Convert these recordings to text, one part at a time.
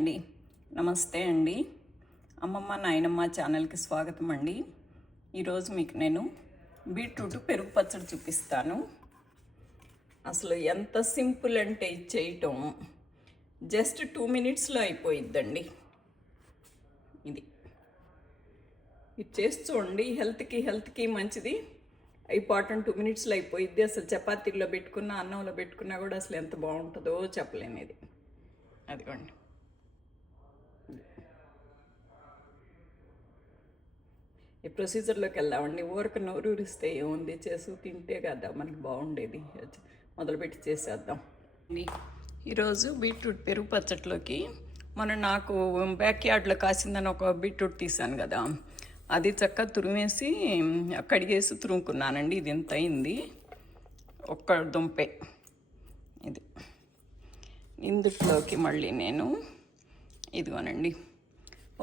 అండి, నమస్తే అండి. అమ్మమ్మ నాయనమ్మ ఛానల్కి స్వాగతం అండి. ఈరోజు మీకు నేను బీట్రూట్ పెరుగు పచ్చడి చూపిస్తాను. అసలు ఎంత సింపుల్ అంటే ఇది చేయటం జస్ట్ 2 మినిట్స్లో అయిపోయిద్దండి. ఇది చేసి చూడండి, హెల్త్కి మంచిది. అయిపోవటం 2 మినిట్స్లో అయిపోయిద్ది. అసలు చపాతీల్లో పెట్టుకున్నా, అన్నంలో పెట్టుకున్నా కూడా అసలు ఎంత బాగుంటుందో చెప్పలేను. ఇది అదిగోండి. ఈ ప్రొసీజర్లోకి వెళ్దామండి. ఊరికి నోరూరిస్తే ఏముంది, చేసు తింటే కదా మనకి బాగుండేది. మొదలుపెట్టి చేసేద్దాం. ఈరోజు బీట్రూట్ పెరుగు పచ్చట్లోకి నాకు బ్యాక్ యార్డ్లో కాసిందని ఒక బీట్రూట్ తీసాను కదా, అది చక్కగా తురిమేసి కడిగేసి తురుముకున్నానండి. ఇది ఎంత అయింది, ఒక్క దుంపే. ఇది ఇందులోకి మళ్ళీ నేను ఇదిగోనండి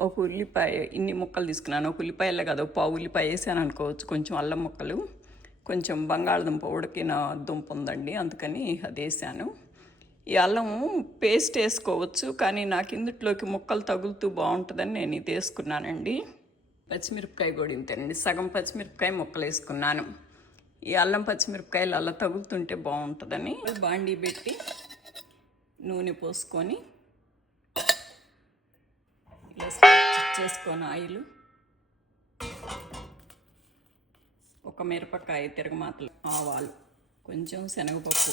ఒక ఉల్లిపాయ, ఇన్ని ముక్కలు తీసుకున్నాను. ఒక ఉల్లిపాయలే కదా, పావు ఉల్లిపాయ వేసాను అనుకోవచ్చు. కొంచెం అల్లం ముక్కలు, కొంచెం బంగాళదుంప ఉడికిన దుంప ఉందండి, అందుకని అది వేసాను. ఈ అల్లము పేస్ట్ వేసుకోవచ్చు, కానీ నాకు ఇందులోకి ముక్కలు తగులుతూ బాగుంటుందని నేను ఇది వేసుకున్నానండి. పచ్చిమిరపకాయ కూడా ఇంతేనండి, సగం పచ్చిమిరపకాయ ముక్కలు వేసుకున్నాను. ఈ అల్లం పచ్చిమిరపకాయలు అలా తగులుతుంటే బాగుంటుందని బాండీ పెట్టి నూనె పోసుకొని ఇలా చేసుకొని ఆయిల్, ఒక మిరపకాయ తిరగమాతలు, ఆవాలు, కొంచెం శనగపప్పు,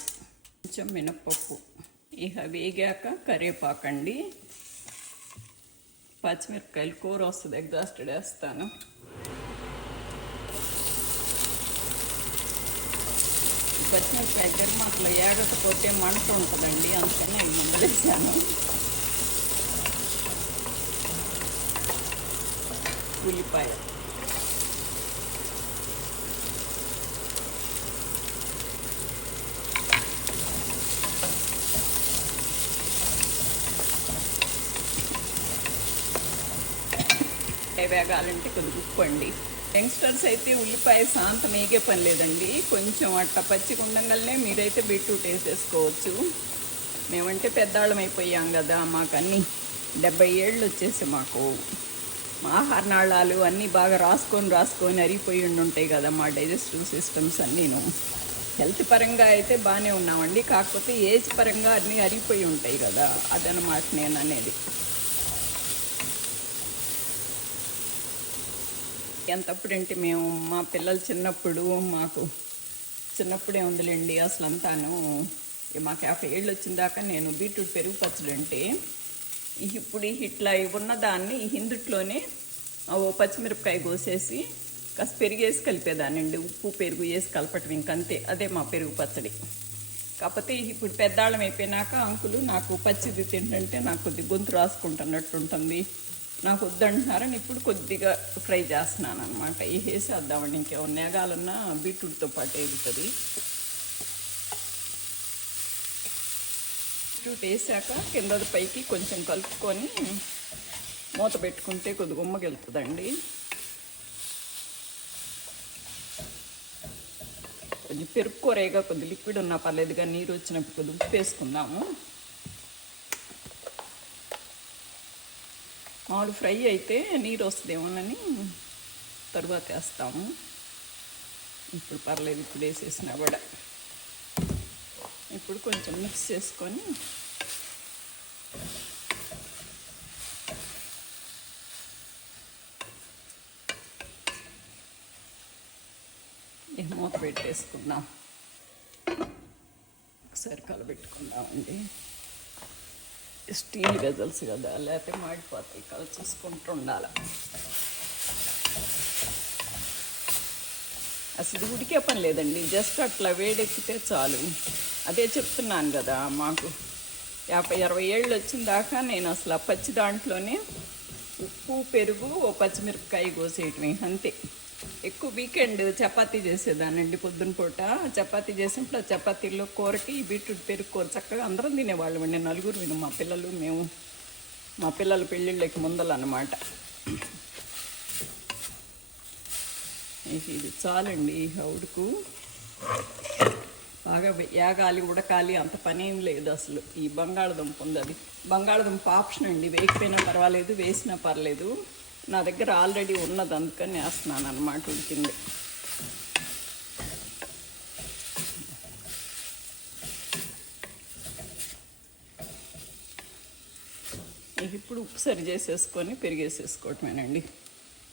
కొంచెం మినప్పప్పు, ఇక వేగాక కరివేపాకండి. పచ్చిమిరపకాయలు కూర వస్తుంది, ఎగ్జాస్టెడ్ వేస్తాను. పచ్చిమిరపకాయ తిరగమాతలు ఏగకపోతే మంట ఉంటుందండి, అందుకని నేను ముందరేసాను. ఉల్లిపాయ, వేగాలంటే కొద్దిగా ఉప్పు అండి. యంగ్స్టర్స్ అయితే ఉల్లిపాయ శాంతం వేగే పని లేదండి, కొంచెం అట్ట పచ్చిగా ఉండగానే మీరైతే బీట్రూట్ వేసేసుకోవచ్చు. మేమంటే పెద్దవాళ్ళం అయిపోయాం కదా, మాకన్నీ 70 ఏళ్ళు వచ్చేసి మాకు ఆహార నాళాలు అన్నీ బాగా రాసుకొని అరిగిపోయి ఉంటాయి కదా, మా డైజెస్టివ్ సిస్టమ్స్ అన్నీను. హెల్త్ పరంగా అయితే బాగానే ఉన్నామండి, కాకపోతే ఏజ్ పరంగా అన్నీ అరిగిపోయి ఉంటాయి కదా, అదనమాట నేను అనేది. ఎంతప్పుడంటే మేము మా పిల్లలు చిన్నప్పుడే ఉందిలేండి, అసలు అంతాను మాకు 50 ఏళ్ళు వచ్చిన దాకా నేను బీట్రూట్ పెరుగు పచ్చడి అంటే ఇప్పుడు ఇట్లా ఉన్నదాన్ని ఇందుట్లోనే ఓ పచ్చిమిరపకాయ కోసేసి కాస్త పెరిగేసి కలిపేదానండి. ఉప్పు పెరుగు వేసి కలపటం, ఇంకంతే. అదే మా పెరుగు పచ్చడి. కాకపోతే ఇప్పుడు పెద్దాళ్ళం అయిపోయినాక అంకులు నాకు పచ్చిది తింటుంటే నాకు కొద్దిగా గొంతు రాసుకుంటున్నట్టు ఉంటుంది, నాకు వద్దంటున్నారని ఇప్పుడు కొద్దిగా ఫ్రై చేస్తున్నాను అనమాట. ఈ వేసేద్దామండి, ఇంకేమన్నా నేగాలన్నా బీట్రూట్తో పాటు వేగుతుంది. బీట్రూట్ వేసాక కిందది పైకి కొంచెం కలుపుకొని మూత పెట్టుకుంటే కొద్దిగా ఉమ్మగెలుతుందండి. కొంచెం పెరుగు కూరేగా కొద్ది లిక్విడ్ ఉన్నా పర్లేదుగా, నీరు వచ్చినప్పుడు కొద్దిగా ఉప్పు వేసుకుందాము. మామూలు ఫ్రై అయితే నీరు వస్తుందేమోనని తరువాత వేస్తాము. ఇప్పుడు పర్లేదు, ఇప్పుడు వేసేసినా కూడా. ఇప్పుడు కొంచెం మిక్స్ చేసుకొని మూత పెట్టేసుకుందాం. ఒకసారి కలబెట్టుకుందామండి. స్టీల్ వెజల్స్ కదా, లేకపోతే మాడిపోతాయి, కల చూసుకుంటూ ఉండాలి. అసలు ఉడికే పని లేదండి, జస్ట్ అట్లా వేడెక్కితే చాలు. అదే చెప్తున్నాను కదా, మాకు 50-60 ఏళ్ళు వచ్చిన దాకా నేను అసలు పచ్చి దాంట్లోనే ఉప్పు పెరుగు ఓ పచ్చిమిరపకాయ కోసేయటమే, అంతే. ఎక్కువ వీకెండ్ చపాతీ చేసేదానండి. పొద్దున పూట చపాతీ చేసినప్పుడు ఆ చపాతీల్లో కూరకి ఈ బీట్రూట్ పెరుగు కూర చక్కగా అందరం తినేవాళ్ళం అండి, 4 మా పిల్లలు, మేము. మా పిల్లల పెళ్ళిళ్ళకి ముందలన్నమాట. ఇది చాలండి. ఉడుకు బాగా యాగాలి, ఉడకాలి, అంత పనేం లేదు అసలు. ఈ బంగాళదుంప ఉంది, అది బంగాళదుంప ఆప్షన్ అండి, వేయకపోయినా పర్వాలేదు, వేసినా పర్లేదు. నా దగ్గర ఆల్రెడీ ఉన్నది, అందుకని వేస్తున్నాను అన్నమాట ఉడికింది. ఇప్పుడు ఉప్పు సరి చేసేసుకొని పెరిగేసేసుకోవటమేనండి.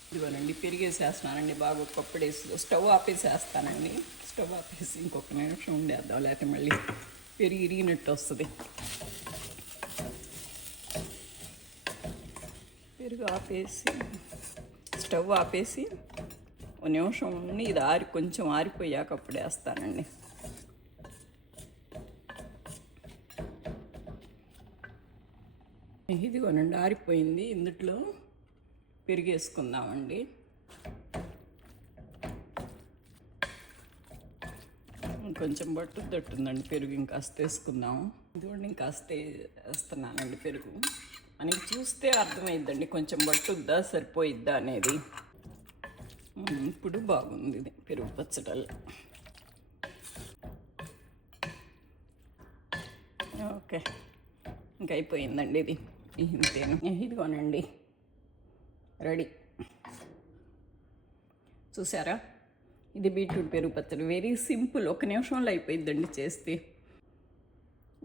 ఇదిగోనండి పెరిగేసేస్తున్నానండి, బాగా కప్పుడేసి స్టవ్ ఆపేసేస్తానండి. స్టవ్ ఆపేసి ఇంకొక నిమిషం ఉండేద్దాం, లేకపోతే మళ్ళీ పెరిగి ఇరిగినట్టు వస్తుంది. పెరుగు ఆపేసి స్టవ్ ఆపేసి ఒక నిమిషం ఉండి ఇది కొంచెం ఆరిపోయాక అప్పుడు వేస్తానండి. ఇదిగోనండి ఆరిపోయింది. ఇందులో పెరిగేసుకుందామండి. కొంచెం బట్టుద్దండి పెరుగు, ఇంకాస్త వేసుకుందాము. ఇదిగోండి ఇంకాస్త వేస్తున్నానండి పెరుగు. మనకి చూస్తే అర్థమైద్దండి కొంచెం బట్టుద్దా సరిపోయిద్దా అనేది. ఇప్పుడు బాగుంది ఇది పెరుగు పచ్చడలు. ఓకే, ఇంకా అయిపోయిందండి ఇది. ఇంతేను, ఇదిగోనండి రెడీ. చూసారా, ఇది బీట్రూట్ పెరుగు పచ్చడి. వెరీ సింపుల్, ఒక నిమిషంలో అయిపోయిద్దండి చేస్తే.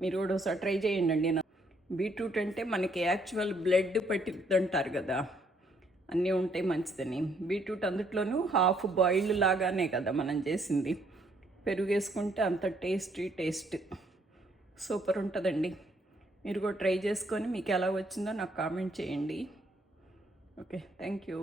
మీరు కూడా ఒకసారి ట్రై చేయండి. బీట్రూట్ అంటే మనకి యాక్చువల్ బ్లడ్ పట్టిద్దంటారు కదా, అన్నీ ఉంటాయి మంచిదని. బీట్రూట్ అందుట్లోనూ హాఫ్ బాయిల్డ్ లాగానే కదా మనం చేసింది. పెరుగు వేసుకుంటే అంత టేస్ట్ సూపర్ ఉంటుందండి. మీరు కూడా ట్రై చేసుకొని మీకు ఎలా వచ్చిందో నాకు కామెంట్ చేయండి. Okay, thank you.